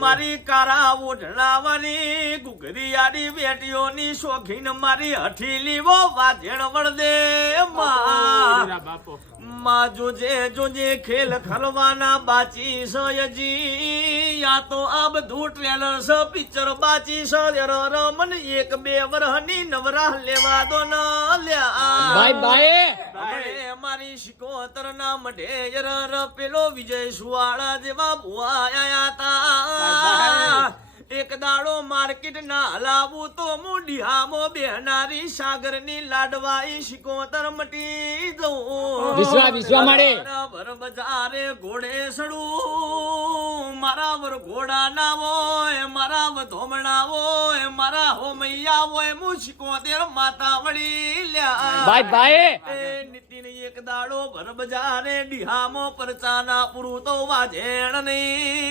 મારી કારા ઓઢણાવાની ગુગરિયાની બેટીઓની શોખીન મારી હઠીલી વો વાજણ વળદે માં જોજે જોજે ખેલ ખરવાના બાચી સયજી યા તો આ બધું ટ્રેલર સ પિક્ચર બાચી સ રમન એક બે વરહની નવરા લેવા દો ન લ્યા બાય મારી શિકોતર ના મઢે પેલો વિજય સુવાળા જેવા ભુવા આયા તા એક દાડો માર્કેટ ના હલાવું તો મુડિયામો બેહનારી સાગર ની લાડવાઈ શિકોતર મટી જવું વિશ્વા મળે ભર બજારે ઘોડે સડું મારા વર ઘોડા ના હોય મારા વધોમણા હોય મારા હોમૈયા હોય હું શિકોતર માતા વળી લ્યા બાય નીતિન એક દાડો ભર બજારે ડીહામો પરચાના પૂરું તો વાજેણ નહીં